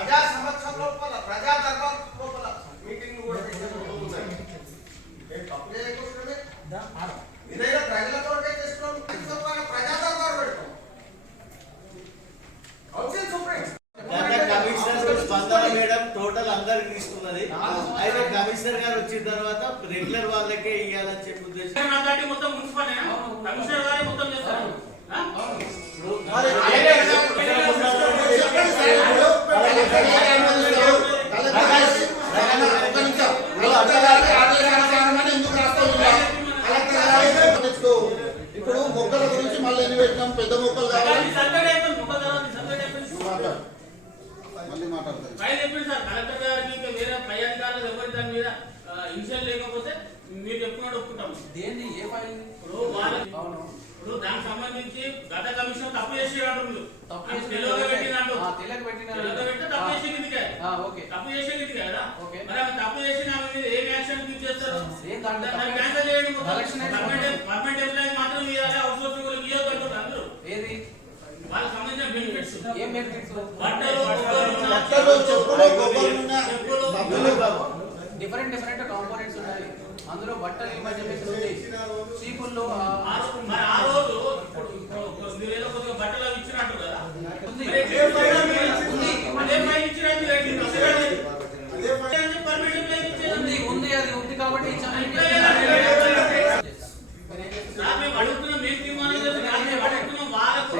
ప్రజా సమక్షం లోపల ప్రజా దర్బార్ లోపల మీటింగ్ కూడా ఇదైనా ప్రజలతో చేస్తున్నాం ప్రజా దర్బార్ పెడతాం కౌన్సిల్ సుప్రీం స్పందన మేడం టోటల్ అందరికి తీసుకున్నది. అయితే కమిషనర్ గారు వచ్చిన తర్వాత రెగ్యులర్ వాళ్ళకే ఇవ్వాలని చెప్పి ఉద్దేశం మొత్తం మున్సిపల్ కమిషనర్ గారే మొత్తం చేస్తారు. ఇప్పుడు మొక్కల గురించి మళ్ళీ ఎన్ని పెట్టినాం, పెద్ద మొక్కలు కావాలి మళ్ళీ మాట్లాడతారు. కలెక్టర్ గారికి ఇంకా వేరే పై అధికారులు ఎవరి దాని మీద ఇన్సిడెంట్ లేకపోతే మీరు చెప్పుకున్నాడు ఒప్పుకుంటాం. దేన్ని ఏ ఫైల్ ఇప్పుడు దానికి సంబంధించి గత కమిషన్ తప్పు చేసి తప్పు చేసేది కదా. మరి ఆమె తప్పు చేసి ఆమె మీద ఏం యాక్షన్ చేస్తారు? క్యాన్సల్ చేయండి. పర్మనెంట్ ఎంప్లాయీ మాత్రం ఇవ్వాలి, హౌస్ హోల్డింగ్ ఇవ్వద్దు అంటారు అందరూ. ఏది వాళ్ళకి సంబంధించిన బెనిఫిట్స్ ఏం బెనిఫిట్స్? డిఫరెంట్ డిఫరెంట్ కాంపోనెంట్స్ ఉన్నాయి. అందులో బట్టలు ఈ మధ్య ఉంది, చీపుల్లో ఆ రోజు మీరు ఏదో కొద్దిగా బట్టలు అవి ఇచ్చినట్టు కదా ఉంది అది ఉంది కాబట్టి మేము అడుగుతున్నాం. మేము తీర్మానం అడుగుతున్నాం వాళ్ళకు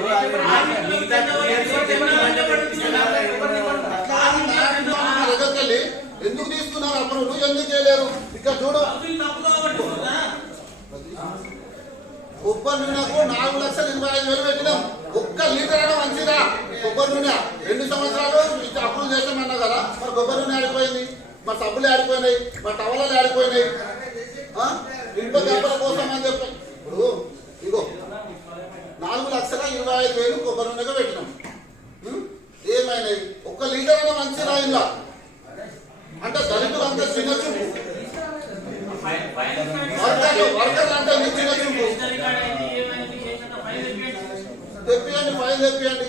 ఎందుకు తీసుకున్నారు అప్పుడు ఎందుకు చేయలేరు? ఇక్కడ చూడు, కొబ్బరి నూనెకు 4,25,000 పెట్టినాం. ఒక్క లీటర్ అయినా మంచిదా కొబ్బరి నూనె? 2 సంవత్సరాలు అప్రూవ్ చేసామన్నా కదా, మరి కొబ్బరి నూనె ఆడిపోయింది, మరి సబ్బులు ఆడిపోయినాయి, మరి టవలలు ఆడిపోయినాయి. ఇంట్లో చేపల కోసం అని చెప్పి ఇప్పుడు ఇగో 4,25,000 కొబ్బరి నూనెగా పెట్టినాం. ఏమైనాయి? ఒక్క లీటర్ అయినా మంచిదా ఇలా అంటే దళితులు అంతా చిన్న చూపు, వర్కర్లు అంటే చిన్న చూపు. తెప్పియండి, ఫైల్ తెప్పియండి.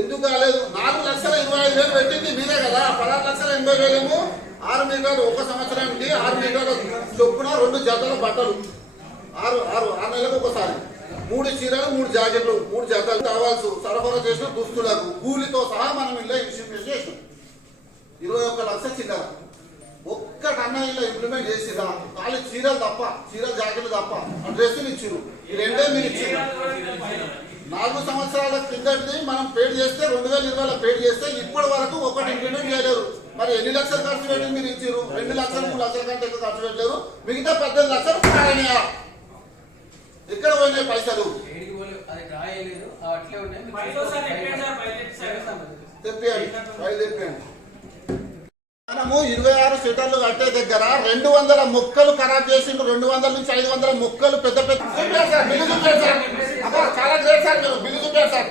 ఎందుకు కాలేదు? 4,25,000 పెట్టింది మీరే కదా. 16,80,000 6 మీటర్లు ఒక సంవత్సరానికి 6 మీటర్ల చొప్పున 2 జతల బట్టలు 6 నెలలకు ఒకసారి 3 చీరలు 3 జాకెట్లు 3 జతలు కావాల్సి సరఫరా చేసిన దుస్తులకు కూలితో సహా మనం ఇలా ఇన్స్టిట్యూట్ చేసినాం. 21 లక్షల చిల్లర ఒక్కటన్నా ఇలా ఇంప్లిమెంట్ చేసిరా? ఖాళీ చీరలు తప్ప, చీరలు జాకెట్లు తప్ప డ్రెస్సులు ఇచ్చిరు. ఈ రెండే మీరు ఇచ్చిరు. 4 సంవత్సరాల కిందటిది మనం పేడ్ చేస్తే 2020లో పేడ్ చేస్తే ఇప్పటి వరకు ఒకటి ఇంప్లిమెంట్ చేయలేరు. మరి ఎన్ని లక్షలు ఖర్చు పెట్టి మీరు ఇచ్చిరు? 2 లక్షలు 3 లక్షల కంటే ఎక్కువ ఖర్చు పెట్టలేరు. మిగతా 18 లక్షలు కారణీయ ఎక్కడ పోయినాయి పైసలు? తెప్పియండి, ఫైల్ తెప్పియండి. మనము 26 షెటర్లు కట్టే దగ్గర 200 మొక్కలు ఖరాబ్ చేసిండ్రు. 200 నుంచి 500 మొక్కలు పెద్ద పెద్ద బిల్లు చూపారు సార్. చాలా గ్రేట్ సార్, మీరు బిల్లు చూపారు సార్.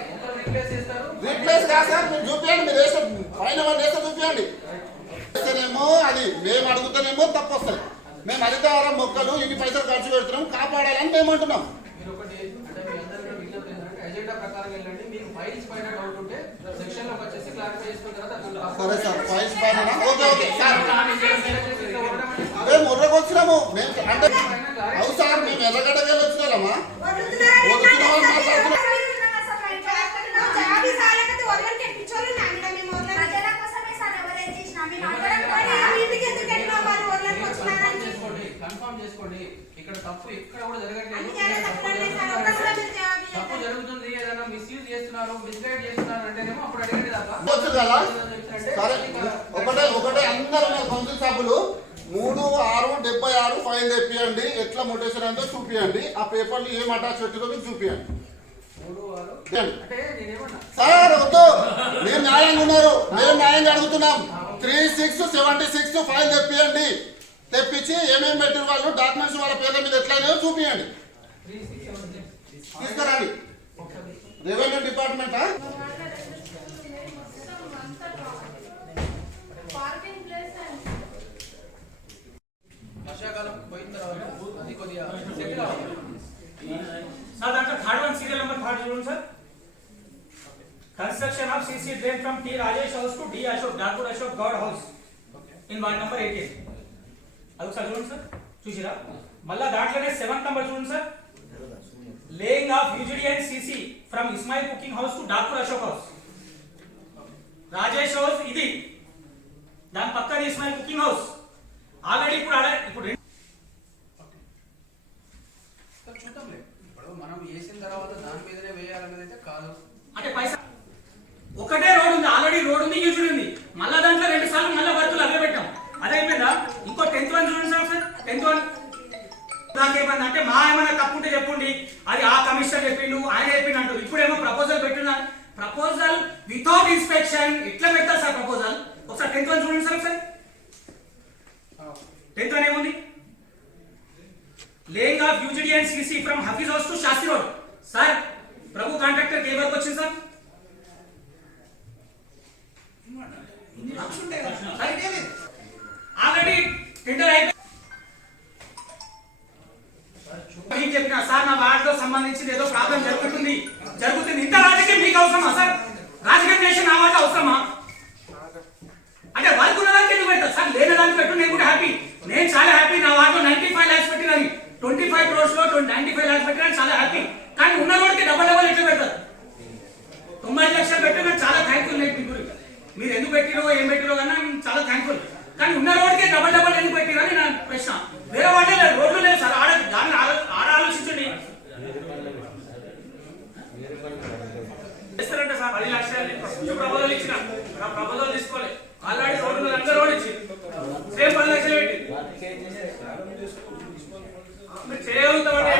రీప్లేస్ కాదు సార్, మీరు చూపించండి. మీరు వేసే పైన వేస్తే చూపించండి. వేస్తేనేమో అది మేము అడుగుతానేమో తప్పు వస్తుంది. మేము అధికారం మొక్కలు ఇన్ని పైసలు ఖర్చు పెడుతున్నాం, కాపాడాలని మేము అంటున్నాం. సరే సార్, ఫైల్స్ పైన ఓకే ఓకే సార్. మేము ముర్రకు వచ్చినాము అంటే అవు సార్, మేము ఎర్రగడ్డకి వెళ్ళి వచ్చినామా? వదులుతున్నామని మాట్లాడుతున్నాం. ఇక్కడ తప్పు ఎక్కడ కూడా జరగట్లేదు. తప్పు జరుగుతుంది, ఏదైనా మిస్యూజ్ చేస్తున్నారు, మిస్గైడ్ చేస్తున్నారు అంటేనేమో అప్పుడు అడగండి తప్ప. ఒకటే అందరూ కౌన్సిల్ సభ్యులు 3/6/76 ఫైల్ తెప్పియండి. ఎట్లా మొటేషన్ అంతా చూపియండి. ఆ పేపర్లు ఏం అటాచ్ పెట్టిందో మీకు చూపియండి సార్. వద్దు, మేము న్యాయంగా ఉన్నారు, మేము న్యాయంగా అడుగుతున్నాం. 3676 ఫైల్ తెప్పియండి. తెప్పించి ఏమేమి పెట్టిన వాళ్ళు డాక్యుమెంట్స్ వాళ్ళ పేర్ల మీద ఎట్లయినా చూపియండి. తీసుకురండి. రెవెన్యూ డిపార్ట్మెంటా? వర్షాకాలం పోయిన తర్వాత అది కొద్దిగా సెట్ కావాలి సార్. దాంట్లో 3rd 1 సీరియల్ నెంబర్ 3 చూడండి sir. Construction of CC drain from T Rajesh house to D Ashok Dhakur Ashok God house in ward number 18. అదొకసారి చూడండి సార్, చూసిరా? మళ్ళా దాంట్లోనే 7th నంబర్ చూడండి sir, laying of UGD and CC from Ismail cooking house to Dhakur Ashok house. Rajesh house ఇది, దాని పక్కన Ismail cooking house. Already ఇప్పుడు చూద్దాంలే. ఇప్పుడు మనం వేసిన తర్వాత దాని మీదనే వేయాలనేది అయితే కాదు. అంటే పైసా ఒకటే రోడ్ ఉంది, ఆల్రెడీ రోడ్ ఉంది, యూజుడ్ ఉంది. మళ్ళా దాంట్లో 2 సార్లు మళ్ళీ వర్కులు అవే పెట్టాం. అదే అయిపోయిందా? ఇంకో 10th వన్ చూడండి సార్. 10th వన్ దాకేమైంది అంటే మా ఏమైనా తప్పుంటే చెప్పండి, అది ఆ కమిషనర్ చెప్పిండు, ఆయన చెప్పిండు అంటారు. ఇప్పుడేమో ప్రపోజల్ పెట్టినా, ప్రపోజల్ వితౌట్ ఇన్స్పెక్షన్ ఎట్లా పెడతారు సార్ ప్రపోజల్? ఒకసారి 10th వన్ చూడండి సార్. ఒకసారి 10th వన్ ఏముంది? Laying of UGD and CC from Hafeez house to Shastri road. Sir Prabhu contractor ఏ వరకు వచ్చింది సార్? ఆల్రెడీ టెండర్ అయిపోయింది. మీకు చెప్పిన సార్ నా వార్డులో సంబంధించి ఏదో ప్రాబ్లం జరుగుతుంది. ఇంత రాజకీయం మీకు అవసరమా సార్? రాజకీయం చేసి నా వార్డు అవసరమా? అంటే వర్క్ ఉన్నదానికి ఎందుకు పెడతారు సార్? లేని దానికి పెట్టు, నేను కూడా హ్యాపీ. నేను చాలా హ్యాపీ. నా వార్డులో 95 lakhs పెట్టినని, 25 crores లో 95 lakhs పెట్టినని చాలా హ్యాపీ. కానీ ఉన్న వాడికి డబల్ ఎట్లా పెడతారు? 95 లక్షలు పెట్టి నేను చాలా థ్యాంక్ఫుల్. మీరు ఎందుకు పెట్టిరో ఏం పెట్టిరో కన్నా చాలా థ్యాంక్ఫుల్. కానీ ఉన్న రోడ్కే డబల్ ఎందుకు పెట్టిరో అని నా ప్రశ్న. వేరే వాడే లేదు, రోడ్లు లేదు సార్. దాన్ని ఆలోచించండి. చేస్తారంటే సార్ 10 లక్షలు ఫస్ట్ ప్రపోజల్ ఇచ్చిన, ప్రపోజల్ తీసుకోవాలి. ఆల్రెడీ రోడ్డు అందరూ రోడ్ ఇచ్చి సేమ్ 10 లక్షలు పెట్టి మీరు చేయగలుగుతామంటే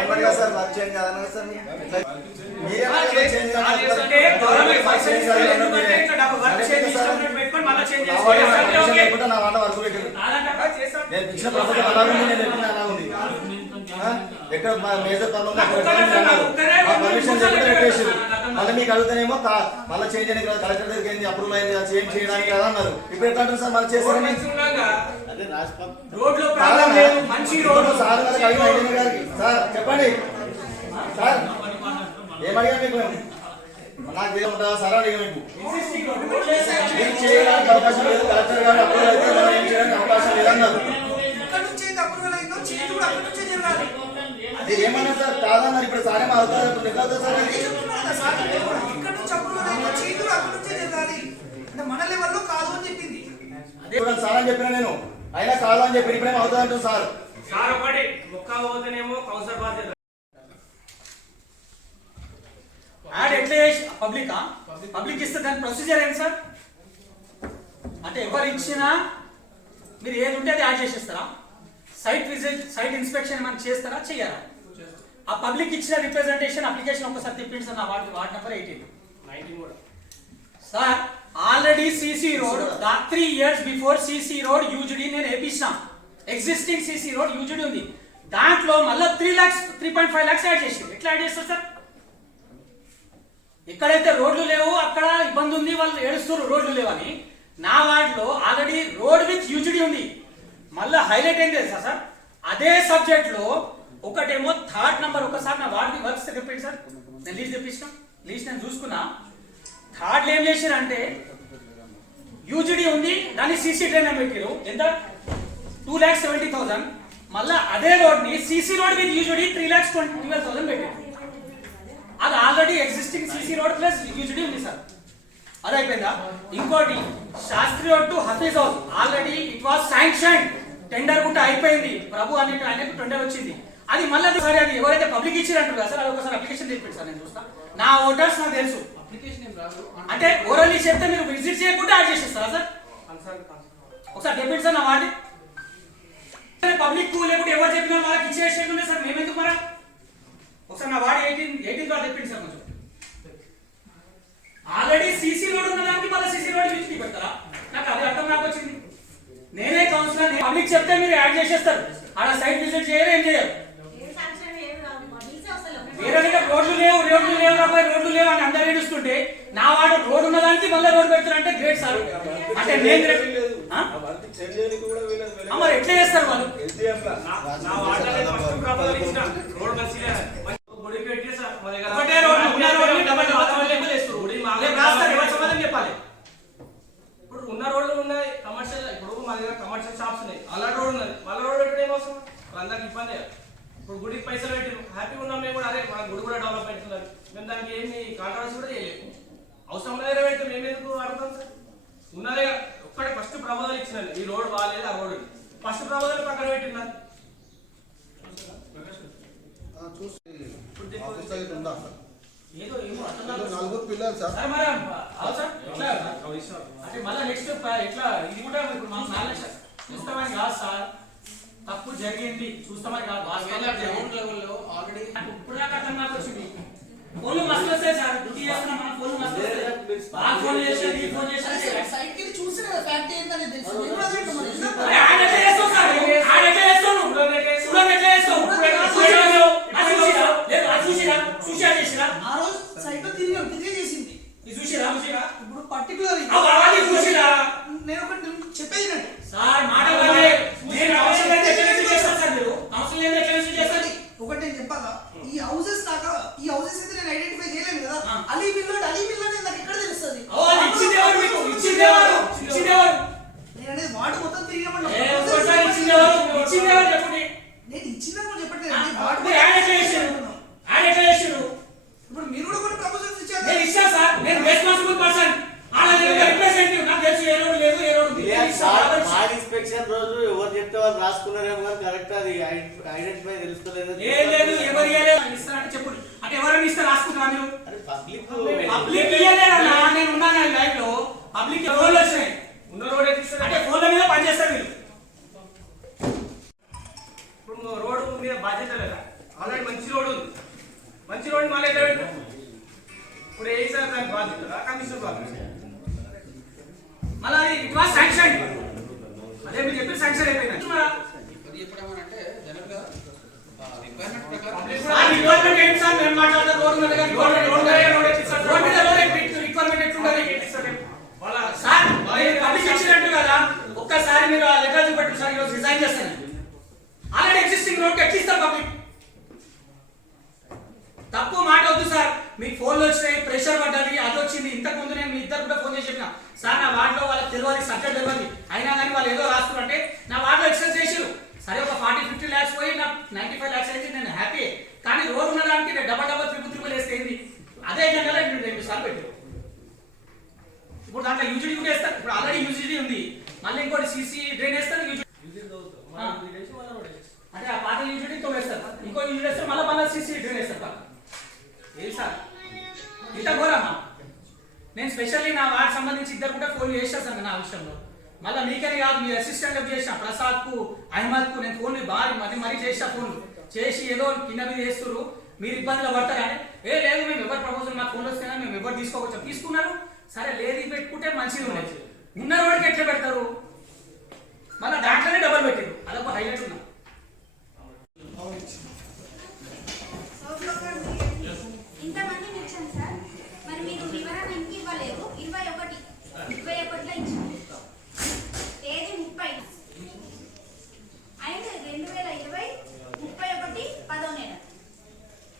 ఎక్కడ మేజర్ మళ్ళీ మీకు అడుగుతానేమో మళ్ళీ చేంజ్ చేయడానికి కలెక్టర్ దగ్గరికి ఏంది అప్రూవల్ అయింది చేంజ్ చేయడానికి కదా అన్నారు. ఇప్పుడు ఎట్లా అంటారు సార్? మళ్ళీ చేస్తారని సార్ చెప్పండి సార్, ఏమడిగా మీకు? నాకు ఏముంటుందా సార్ అడిగా మీకు? ఏం చేయడానికి అవకాశం లేదు, కలెక్టర్ గారు అప్రూవల్ అయితే మనం ఏం చేయడానికి అవకాశం లేదన్నారు. అది ఏమన్నా సార్ కాదన్నారు. ఇప్పుడు సార్ ఏమో అవుతుంది, ఇప్పుడు ఎట్లా అవుతుంది సార్? చూడండి సార్ అని చెప్పిన నేను, అయినా కాదు అని చెప్పి ఇప్పుడేమో అవుతుంది అంటారు సార్. సార్ ఒకటి మొక్క పోతేనేమో కౌన్సిలర్ బాధ్యత. యాడ్ ఎట్లా చేసి పబ్లిక్ ఇస్తే దాని ప్రొసీజర్ ఏంటి సార్? అంటే ఎవరు ఇచ్చినా మీరు ఏది ఉంటే అది యాడ్ చేసేస్తారా? సైట్ విజిట్, సైట్ ఇన్స్పెక్షన్ ఏమైనా చేస్తారా, చెయ్యారా? ఆ పబ్లిక్ ఇచ్చిన రిప్రజెంటేషన్ అప్లికేషన్ ఒకసారి తిప్పిండి సార్. నా వార్డ్ నెంబర్ 18 కూడా sir. Already CC road 3 years before CC road UGD నేను వేపించిన. ఎగ్జిస్టింగ్ CC రోడ్ UGD ఉంది, దాంట్లో మళ్ళీ 3.5 lakhs యాడ్ చేసి ఎట్లా యాడ్ చేస్తారు సార్? ఎక్కడైతే రోడ్లు లేవు అక్కడ ఇబ్బంది ఉంది, వాళ్ళు ఏడుస్తారు రోడ్లు లేవని. నా వార్డులో ఆల్రెడీ రోడ్ విత్ UGD ఉంది. మళ్ళీ హైలైట్ ఏంటి తెలుసా సార్? అదే సబ్జెక్ట్ లో ఒకటేమో 3rd నంబర్. ఒకసారి నా వార్డు వర్క్స్ చెప్పండి సార్. నేను లీస్ట్ తెప్పించిన, లీస్ట్ నేను చూసుకున్నా. 3rd ఏం చేశారంటే UGD ఉంది, దాన్ని CC డ్రైన్ పెట్టారు. ఎంత? 2,70,000. మళ్ళీ అదే రోడ్ ని CC రోడ్ విత్ UGD 3,12,000 పెట్టారు. అది already existing CC road plus UGD ఉంది సార్. అది అయిపోయిందా? ఇంకోటి Shastri road to Hafeez house already it was sanction. Tender కూడా అయిపోయింది. ప్రభు అన్నట్టు ఆయనకు టెండర్ వచ్చింది. అది మళ్ళీ సరే అది ఎవరైతే పబ్లిక్ ఇచ్చినట్టు కదా సార్, అది ఒకసారి అప్లికేషన్ తెప్పింది సార్. నేను చూస్తా, నా ఓటర్స్ నాకు తెలుసు. అప్లికేషన్ ఏం రాదు అంటే ఓరల్లీ చెప్తే మీరు విజిట్ చేయకుండా యాడ్ చేసేస్తారా సార్? ఒకసారి తెప్పిండి సార్. నా వాడి పబ్లిక్ లేకుంటే ఎవరు చెప్పినా వాళ్ళకి ఇచ్చేసేది సార్. మేమెందుకు మరా? ఒకసారి నా వాడి 18 ద్వారా తెప్పిండి సార్. కొంచెం ఆల్రెడీ CC రోడ్ ఉన్న దానికి మళ్ళీ CC రోడ్ యూజ్ పెడతారా? నాకు అది అర్థం నాకు వచ్చింది. నేనే కౌన్సిలర్, పబ్లిక్ చెప్తే మీరు యాడ్ చేసేస్తారు. ఆడ సైట్ విజిట్ చేయరు, ఏం చేయరు. వేరే రోడ్లు లేవు రోడ్లు లేవు అని అందరూ ఏడుస్తుంటే నా వాడు రోడ్ ఉన్నదానికి మళ్ళీ రోడ్ పెడతారంటే గ్రేట్ సార్. అంటే నేను మరి ఎట్లా చేస్తారు వాళ్ళు? ఒకటే రోడ్ ఉన్న రోడ్ని డబల్ రాస్తారు. ఎవరు సమాధానం చెప్పాలి? పైసలు పెట్టిరు హ్యాపీగా ఉన్నాం మేము కూడా. అరే మన గుడి కూడా డెవలప్ అవుతున్నారు, మేము దానికి ఏమి కాంట్రవర్సీ కూడా చేయలేము. అవసరం లేదు పెడితే మేము ఎందుకు అడుగుతాం సార్? ఉన్నదే ఒక్కడే ఫస్ట్ ప్రపోజల్ ఇచ్చినారు, ఈ రోడ్ బాగాలేదు ఆ రోడ్ ఫస్ట్ ప్రపోజల్ పక్కన పెట్టినారు. చూసి ఆఫీస్ దగ్గర ఉందా సార్? ఏదో ఏమో అర్థం కాదు. నలుగురు పిల్లలు సార్. సార్ మరి అవును సార్ ఎట్లా అంటే మళ్ళీ నెక్స్ట్ ఎట్లా ఇది కూడా ఇప్పుడు మాకు 4 లక్షలు చూస్తామని కాదు సార్, తప్పు జరిగింది చూస్తామని కాదు. గ్రౌండ్ లెవెల్లో ఆల్రెడీ ఇప్పుడు దాకా అర్థం నాకు వచ్చింది. ఫోన్లు మస్తు వస్తాయి సార్, డ్యూటీ చేస్తున్నాం మనం, ఫోన్లు మస్తు వస్తాయి. ఆ ఫోన్ చేసేది ఈ ఫోన్ చేసేది సైట్ కి చూసిన ఫ్యాక్ట్ ఏంటనే తెలుసు. నేను కూడా అదే మరి ఎందుకు అరే ఆయన ఎట్లా చేస్తావు సార్? ఆయన ఎట్లా చేస్తావు? నువ్వు ఎట్లా చేస్తావు? చూసిరా చేసిరా ఆ రోజు సైట్ లో తిరిగి చేసింది. ఇది చూసిరా ఇప్పుడు పర్టికులర్ చూసిరా నేను ఒకటి చెప్పేది నండి సార్ మాట వల్లే నేను కౌన్సిల్ అయితే ఎట్లా రిసీవ్ చేస్తాను సార్? మీరు కౌన్సిల్ అయితే ఎట్లా రిసీవ్ చేస్తారు? ఒకటి నేను చెప్పాలా, ఈ హౌసెస్ అయితే నేను ఐడెంటిఫై చేయలేను కదా. అలీ బిల్లు అనేది నాకు ఎక్కడ తెలుస్తుంది? ఓ అది ఇచ్చిందేవారు మీకు, ఇచ్చిందేవారు నేను అనేది వాడు మొత్తం తిరిగామని ఒకసారి ఇచ్చిందేవారు చెప్పండి. నేను ఇచ్చిందని కూడా చెప్పట్లేదు. మీరు ఆయన ఎట్లా చేశారు? ఇప్పుడు మీరు కూడా కొన్ని ప్రపోజల్స్ ఇచ్చారు. నేను ఇచ్చా సార్, నేను రెస్పాన్సిబుల్ పర్సన్, రిప్రజెంటేటివ్. నాకు తెలుసు ఏ రోడ్ లేదు ఏ రోడ్ ఉంది. మాడ్ ఇన్స్పెక్షన్ రోజు ఎవరు చెప్తే వాళ్ళు రాసుకున్నారేమో కానీ కరెక్ట్ అది ఐడెంటిఫై తెలుసుకోలేదు. ఏం లేదు, ఎవరు ఇవ్వలేదు ఇస్తారంటే చెప్పండి. అంటే ఎవరైనా ఇస్తే రాసుకుంటారా మీరు? పబ్లిక్ ఇవ్వలేదన్నా, నేను ఉన్నాను లైవ్ లో. పబ్లిక్ ఫోన్లు వచ్చినాయి, ఉన్న రోడ్ ఎక్కిస్తారు అంటే ఫోన్ల మీద పనిచేస్తారు మీరు. ఇప్పుడు రోడ్ మీద బాధ్యత లేదా? ఆల్రెడీ మంచి రోడ్ ఉంది, మంచి రోడ్ మళ్ళీ ఎట్లా పెట్టారు? ఇప్పుడు ఏ సార్ దానికి బాధ్యత కమిషన్ బాధ్యత? మళ్ళీ ఇట్ వాస్ శాంక్షన్, అదే మీరు చెప్పి శాంక్షన్ అయిపోయింది. అది చెప్పడమనంటే జనరల్గా రిక్వైర్మెంట్ ప్రకారం ఆ రిక్వైర్మెంట్ ఏంటి సార్? మేము మాట్లాడతాం రోడ్ మీద కానీ రోడ్ మీద రిక్వైర్మెంట్ ఎట్లుంటుంది? వాళ్ళ సార్ మీరు పబ్లిక్ ఇచ్చినట్టు కదా, ఒక్కసారి మీరు ఆ లెటర్ చూపెట్టు సార్, ఈరోజు రిజైన్ చేస్తాను. ఆల్రెడీ ఎగ్జిస్టింగ్ రోడ్ ఎట్లిస్తారు పబ్లిక్? తప్పు మాట వద్దు సార్. మీకు ఫోన్లు వచ్చినాయి, ప్రెషర్ పడ్డది, అది వచ్చింది. ఇంతకు ముందు నేను మీ ఇద్దరు కూడా ఫోన్ చేసి చెప్పిన సార్, నా వార్డులో వాళ్ళకి తెలియదు, సబ్జెక్ట్ తెలియదు, అయినా కానీ వాళ్ళు ఏదో రాస్తున్నారంటే నా వార్డులో ఎక్సెస్ చేసారు. సరే ఒక 40-50 lakhs పోయి నాకు 95 lakhs అయింది, నేను హ్యాపీ. కానీ రోడ్ ఉన్నదానికి నేను డబల్ త్రిపుల్ వేస్తే ఏంది? అదే జనరల్ నేను 2 సార్లు పెట్టారు. ఇప్పుడు దాంట్లో యూజిడీ కూడా వేస్తారు. ఇప్పుడు ఆల్రెడీ యూజిడీ ఉంది, మళ్ళీ ఇంకోటి సీసీ డ్రైన్ వేస్తారు. అంటే ఆ పాత యూజిడీతో వేస్తారు, ఇంకో యూజిడీ వేస్తారు, మళ్ళీ సీసీ డ్రైన్ వేస్తారు. ఏది సార్ ఇంత ఘోరమ్మా? నేను స్పెషల్లీ నా వార్డ్ సంబంధించి ఇద్దరు కూడా ఫోన్ చేస్తాను సార్ నా విషయంలో. మళ్ళీ మీకని కాదు, మీ అసిస్టెంట్ చేసిన ప్రసాద్కు, అహ్మద్కు నేను ఫోన్ మరీ చేసిన ఫోన్లు చేసి ఏదో కింద మీద చేస్తున్నారు, మీరు ఇబ్బందులు పడతారని. లేదు మేము ఎవరు ప్రపోజల్ మాకు ఫోన్లు వస్తే మేము ఎవరు తీసుకోవచ్చు తీసుకున్నారు. సరే లేదు పెట్టుకుంటే మంచిగా ఉండేది. ఉన్న రోడ్కి ఎట్లా పెడతారు? మళ్ళీ దాంట్లోనే డబల్ పెట్టారు, అదొక హైలైట్ ఉన్నా. ఇంతమంది ఇచ్చాను సార్, మరి మీరు వివరణ ఇంక ఇవ్వలేదు. 21లో ఇచ్చాను, తేదీ 30 అండ్ 2020 31 10వ నెల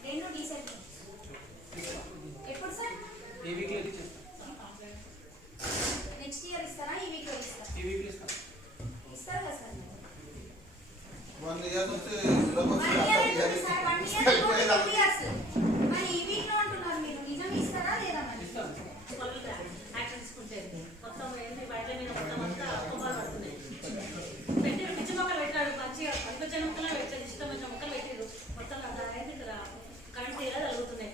2 డిసెంబర్. ఎప్పుడు సార్? ఈ వీక్ లో నెక్స్ట్ ఇయర్ ఇస్తారా? ఈ వీక్ లో ఇస్తారా? ఈ వీక్ లో ఇస్తారు. ఇస్తారు కదా సార్? 1 year నుంచి 1 year అవుతుంది సార్, 1 year 2 years. మరి ఈ వీక్ లో అంటున్నారు మీరు, నిజం ఇస్తారా లేదా? మరి యాక్షన్ తీసుకుంటే మొత్తం ఏంటి బయట మీద మొత్తం అంతా తుఫాలు పడుతున్నాయి. పెట్టిన పిచ్చి మొక్కలు పెట్టాడు, మంచిగా అనిపించిన మొక్కలు పెట్టాడు, ఇష్టం వచ్చిన మొక్కలు పెట్టారు. మొత్తం కరెంట్ తీరా జరుగుతున్నాయి.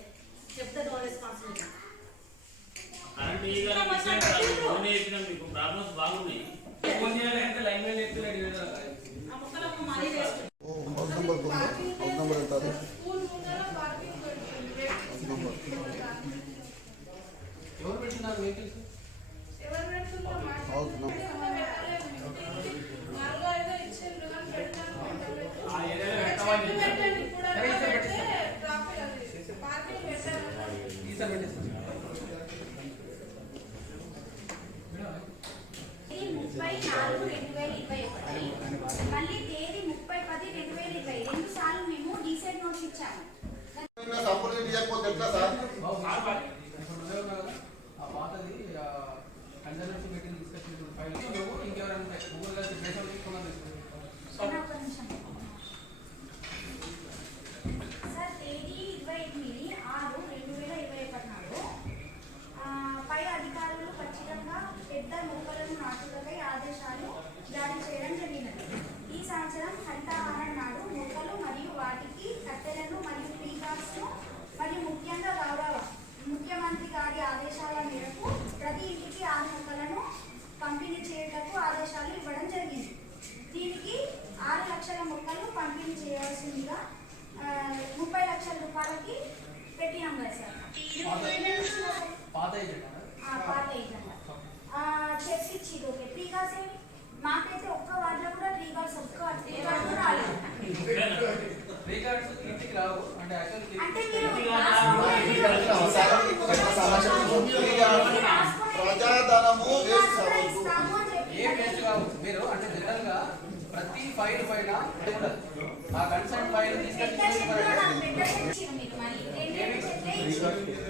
చెప్తే నో రెస్పాన్సిబిలిటీ. మీకు ప్రాబ్లమ్స్ బాగున్నాయి. ఫోన్ చేయాలంటే లైన్ మీద ఎత్తులేదు. ఆ మొక్కలకు మనీ వేస్ట్. హౌస్ నెంబర్ ఎంత? ఎవరు పెట్టున్నారు వెహికల్స్? హౌస్ నెంబర్ ఆ ఏరియాలో పెట్టమని చెప్పారు. ఈసారి పెట్టేస్తారు. మళ్ళీ తేదీ 30/10/2020 2 సార్లు మేము డీసెంట్ నోట్స్ ఇచ్చాము. సపోర్ట్ చేయకపోతే ఎట్లా సార్? ఆ పాతది కన్సల్టెన్సీ పెట్టిన డిస్కషన్ ఫైల్ ఇంకెవరైనా ఉంటాయి గూగుల్ లో తీసుకున్నాను. ఒక నిమిషం. సంవత్సరం హరితహారం నాడు మొక్కలు మరియు వాటికి కట్టెలను మరియు ట్రీ గార్డ్స్ను మరియు ముఖ్యంగా గౌరవ ముఖ్యమంత్రి గారి ఆదేశాల మేరకు ప్రతి ఇంటికి 6 మొక్కలను పంపిణీ చేయటకు ఆదేశాలు ఇవ్వడం జరిగింది. దీనికి 6 లక్షల మొక్కలు పంపిణీ చేయాల్సిందిగా 30 లక్షల రూపాయలకి పెట్టినాం కదా సార్. పాత ఏజెండా పాత చెక్స్ ఇచ్చి ట్రీ గార్డ్స్ మాకైతే ఒక్క వాటిలో కూడా ట్రీ గార్డ్స్ ట్రీ గార్డ్ కూడా రాలేదు. రికార్డ్స్ ఇంటికి రావు అంటే యాక్చువల్లీ అంటే మీరు ప్రజాధనము వేస్ట్ అవ్వదు. ఏం వేస్ట్ కావు. మీరు అంటే జనరల్ గా ప్రతి ఫైల్ పైన ఉండదు. ఆ కన్సర్న్ ఫైల్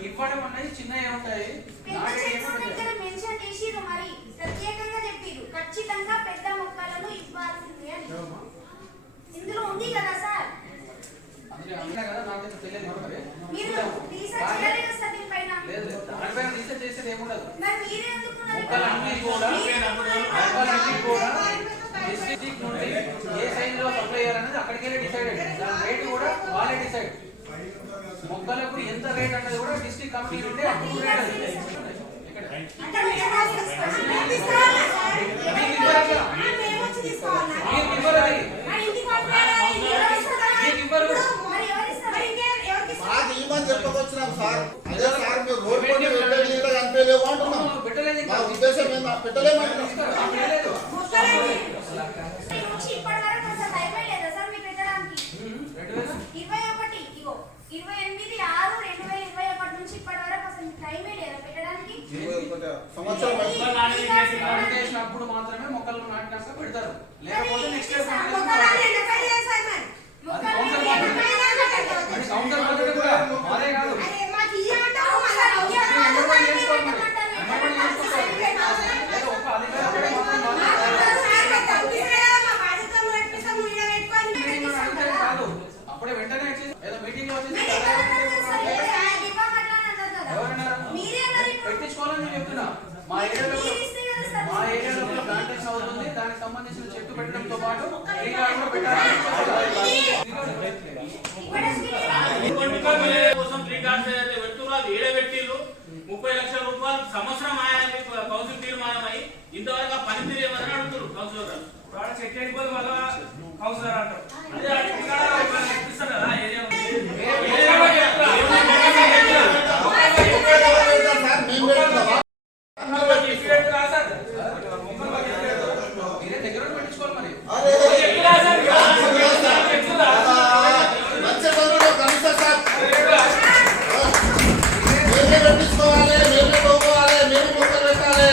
ఇవ్వడం అనేది చిన్న ఏముంటాయి మెన్షన్ చేసిరు మరి ప్రత్యేకంగా చెప్పిరు ఖచ్చితంగా పెద్ద మొక్కలను ఇవ్వాల్సిందే అని ఇందులో ఉంది కదా సార్. అందులో అన్నా కదా నాకైతే తెలియదు. మీరు రీసెర్చ్ చేయలేదు సార్ దీనిపైన. లేదు లేదు దానిపైన రీసెర్చ్ చేసేది ఏముండదు. మరి మీరే ఎందుకున్నారు మొక్కలన్నీ కూడా డిస్ట్రిక్ట్ నుండి ఏ సైజ్ లో సప్లై చేయాలనేది అక్కడికి వెళ్ళి డిసైడ్ అయ్యింది. దాని రేటు కూడా వాళ్ళే డిసైడ్. మొక్కలకు ఎంత రేట్ అనేది కూడా డిస్ట్రిక్ట్ కమిటీ నుండి అప్రూవ్ రేట్ అది. అంటే మీరు తీసుకోవాలా సార్? మేము వచ్చి తీసుకోవాలా? మరి ఇంటికి పంపాలి మరి ఎవరు ఇస్తారు? ఎవరికి మాకు ఇవ్వమని చెప్పకొచ్చినాం సార్. అదే సార్ మీరు రోడ్ పైన పెట్టండి ఇక్కడ కనిపించలేవు అంటున్నాం. మా ఉద్దేశం ఏందా పెట్టలేమంటున్నాం. ఇప్పటి వరకు అసలు టైమే లేదా సార్ మీకు పెట్టడానికి? 21 ఇగో 28/6/2021 నుంచి ఇప్పటి వరకు అసలు టైమే లేదా పెట్టడానికి? 21 సంవత్సరం చేసినప్పుడు మాత్రమే మొక్కలు నాటినాక పెడతారు. లేకపోతే నెక్స్ట్ ఇయర్ కౌన్సిల్ పద్ధతి కూడా అదే కాదు. అప్పుడే వెంటనే ఏదో మీటింగ్ లో పెట్టించుకోవాలని నేను చెప్తున్నా. మా ఏరియాలో ప్లాంటేషన్ అవుతుంది. దానికి సంబంధించిన చెట్టు పెట్టడంతో పాటు కోసం ట్రీ గార్డ్స్ ఏదైతే పెడుతున్నారో అది ఏడబెట్టిళ్ళు 30 లక్షల రూపాయలు సంవత్సరం ఆయనకి కౌన్సిల్ తీర్మానమై ఇంతవరకు పనితీరు ఏమని అడుగుతారు కౌన్సిలర్ గారు. చెట్టు ఎండిపోయి మళ్ళా కౌన్సిలర్ అంటారు. అదే ఇప్పిస్తారు కదా ఏరియా మీరే దగ్గర పెట్టించుకోవాలి మరి. పెట్టించుకోవాలి మేమే పోవాలి మేము మొక్కలు పెట్టాలి.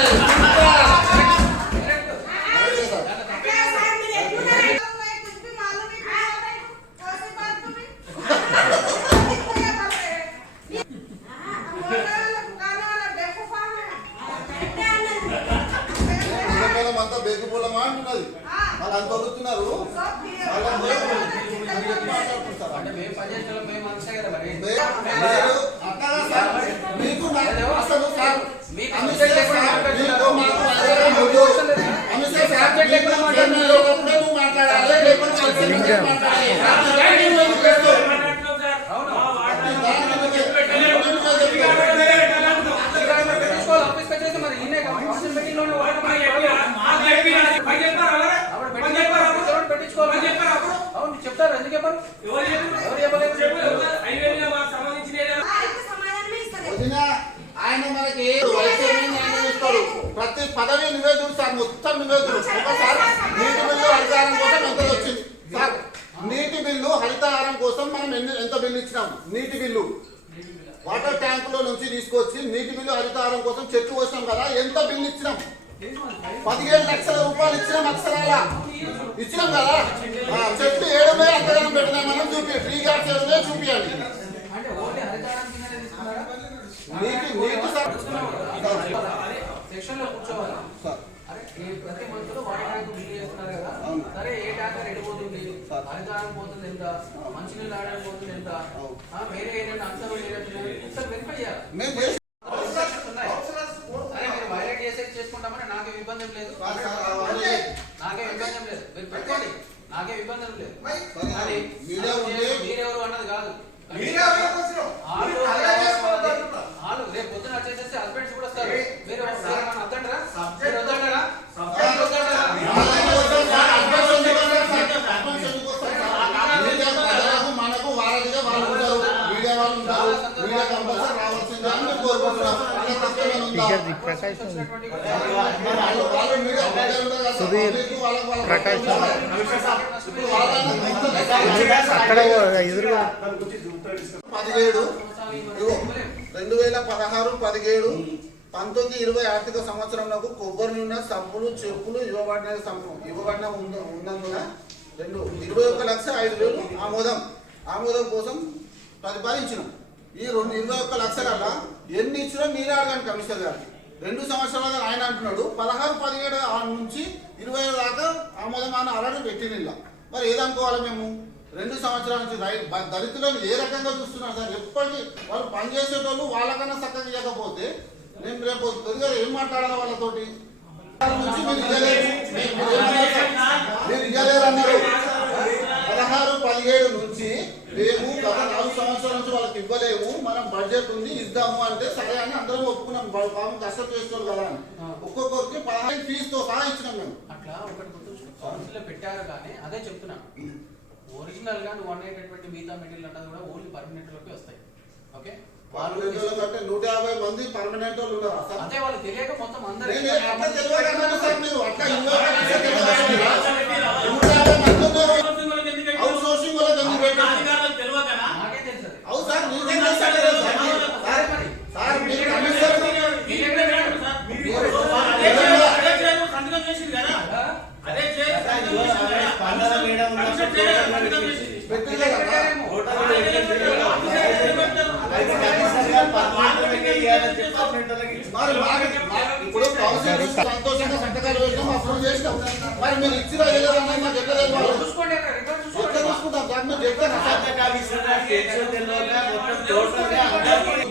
అంతా బెగ్గుపూలమా అంటున్నది. వాళ్ళు అంత వదులుతున్నారు. అంటే మేము పనిచేస్తాం మేము మనసే కదా మరి. మీకు అసలు సార్ మీకు మాట్లాడాలి చెప్తారు. ఎందుకు చెప్పారు? ఆయన మనకి ప్రతి పదవి నువ్వే చూస్తారు. మొత్తం నువ్వే చూస్తారు. ఒకసారి నీటి బిల్లు హరితహారం కోసం ఎంత వచ్చింది సార్? నీటి బిల్లు హరితహారం కోసం మనం ఎంత బిల్లు ఇచ్చినాం? నీటి బిల్లు వాటర్ ట్యాంకులో నుంచి తీసుకొచ్చి నీటి బిల్లు హరితహారం కోసం చెట్లు వచ్చినాం కదా, ఎంత బిల్లు ఇచ్చినాం? 17 లక్షల రూపాయలు ఇచ్చినాం. అక్షరాల ఇచ్చినాం కదా. చెట్లు 7 అక్కడ పెట్టినా మనం చూపి ఫ్రీ గార్డ్స్ 7 చూపించాలి. అంటే ఓన్లీ హరితహారం కిందనే తీసుకున్నారా? నీకు సార్ సెక్షన్ లో కూర్చోవాలి. అరే ప్రతి మంత్ లో వాటర్ ట్యాంక్ బిల్లు చేస్తున్నారు కదా. సరే ఏ ట్యాంకర్ ఎడిపోతుంది, హరితహారం పోతుంది ఎంత, మంచినీళ్ళు ఆడడానికి పోతుంది ఎంత, వేరే ఏదైనా అంశాలు ఒకసారి వెరిఫై చేయాలి. అరే మీరు వైలేట్ చేసేది చేసుకుంటామని నాకేం ఇబ్బంది లేదు. నాకేం ఇబ్బంది లేదు. మీరు పెట్టుకోండి. నాకేం ఇబ్బంది లేదు. మరి కానీ మీడియా ఉంటే మీరెవరు అన్నది కాదు. మీరే ఎవరికి వచ్చినావు? వాళ్ళు అలా చేసుకోవద్దు. వాళ్ళు రేపు పొద్దున వచ్చేసేసి హస్బెండ్స్ కూడా వస్తారు. మీరు Subject- వద్దంటారా? subject- మీరు వద్దంటారా? Subject వద్దంటారా? ప్రజలకు మనకు వారధిగా వాళ్ళు ఉంటారు, మీడియా వాళ్ళు ఉంటారు, మీడియా కంపల్సరీ రావాల్సిందే అని మేము కోరుకుంటున్నాం. అలా తప్పేమైనా ఉందా? వచ్చినటువంటి కూడా వాళ్ళు మీడియా ఉంటారు కదా, పబ్లిక్ వాళ్ళకి ఇప్పుడు అక్కడ ఎదురుగా 17 2016, 17, 19, 20 ఆర్థిక సంవత్సరంలో కొబ్బరి నూనె, సబ్బులు, చెప్పులు ఇవ్వబడిన ఉన్నందున 21,05,000 ఆమోదం కోసం ప్రతిపాదించినాం. ఈ 21 లక్షల ఎన్ని ఇచ్చినా మీరే అడగండి కమిషనర్ గారికి. 2 సంవత్సరాలుగా ఆయన అంటున్నాడు 16, 17 నుంచి 20 దాకా ఆమోదం అని ఆల్రెడీ పెట్టినిల్ల. మరి ఏదనుకోవాలి మేము? 2 సంవత్సరాల నుంచి దళితులను ఏ రకంగా చూస్తున్నారు సార్? ఎప్పటికీ వాళ్ళు పనిచేసేటోళ్ళు వాళ్ళకన్నా చక్కగా ఇవ్వకపోతే నేను రేపు తొందరగా ఏం మాట్లాడాలి వాళ్ళతోటి? నుంచి మీరు ఇవ్వలేరు అన్నారు. 16, 17 నుంచి మేము గత 4 సంవత్సరాల నుంచి వాళ్ళకి ఇవ్వలేము, మనం బడ్జెట్ ఉంది ఇద్దాము అంటే సరే అని అందరం ఒప్పుకున్నాం. పాపం కష్టం చేస్తారు కదా అని ఒక్కొక్కరికి 15 ఫీజుతో సహా ఇచ్చినాం మేము. అట్లా ఒకటి కౌన్సిల్ లో పెట్టారు. కానీ అదే చెప్తున్నా, ఒరిజినల్ గా నువ్వు అనేటటువంటి మిగతా మెటీరియల్ అన్నది కూడా ఓన్లీ పర్మనెంట్ లోకి వస్తాయి. ఓకే, వాళ్ళు 150 మంది పర్మనెంట్ వాళ్ళు ఉన్నారు. అసలు అదే వాళ్ళు తెలియక మొత్తం అందరూ అట్లా తెలియదు సార్, మీరు అట్లా 150 మంది ఉన్నారు. అవుట్ సోర్సింగ్ వాళ్ళకి ఎందుకు పెట్టారు? తెలియకనా? నాకే తెలుసు అది. అవును సార్, మీకేం తెలుసు? సార్ మీరు కమిషనర్ సంతకం చేసింది కదా, అదే స్పందన మేడం ఉన్నప్పుడు టోటల్ పెట్టిందే కదా. మరి ఇప్పుడు కౌన్సిల్ సంతోషంగా సంతకాలు వేసినాం, అప్రూవ్ చేసినాం. మరి మీరు ఇచ్చిన ఏదైనా మాకు ఎట్లా తెలియాలి? చూసుకోండి అక్కడ రికార్డ్ ఎట్లా చూసుకోండి. చూసుకుంటాం సార్? మీరు చెప్తారా సార్? టోటల్ గా అందరికీ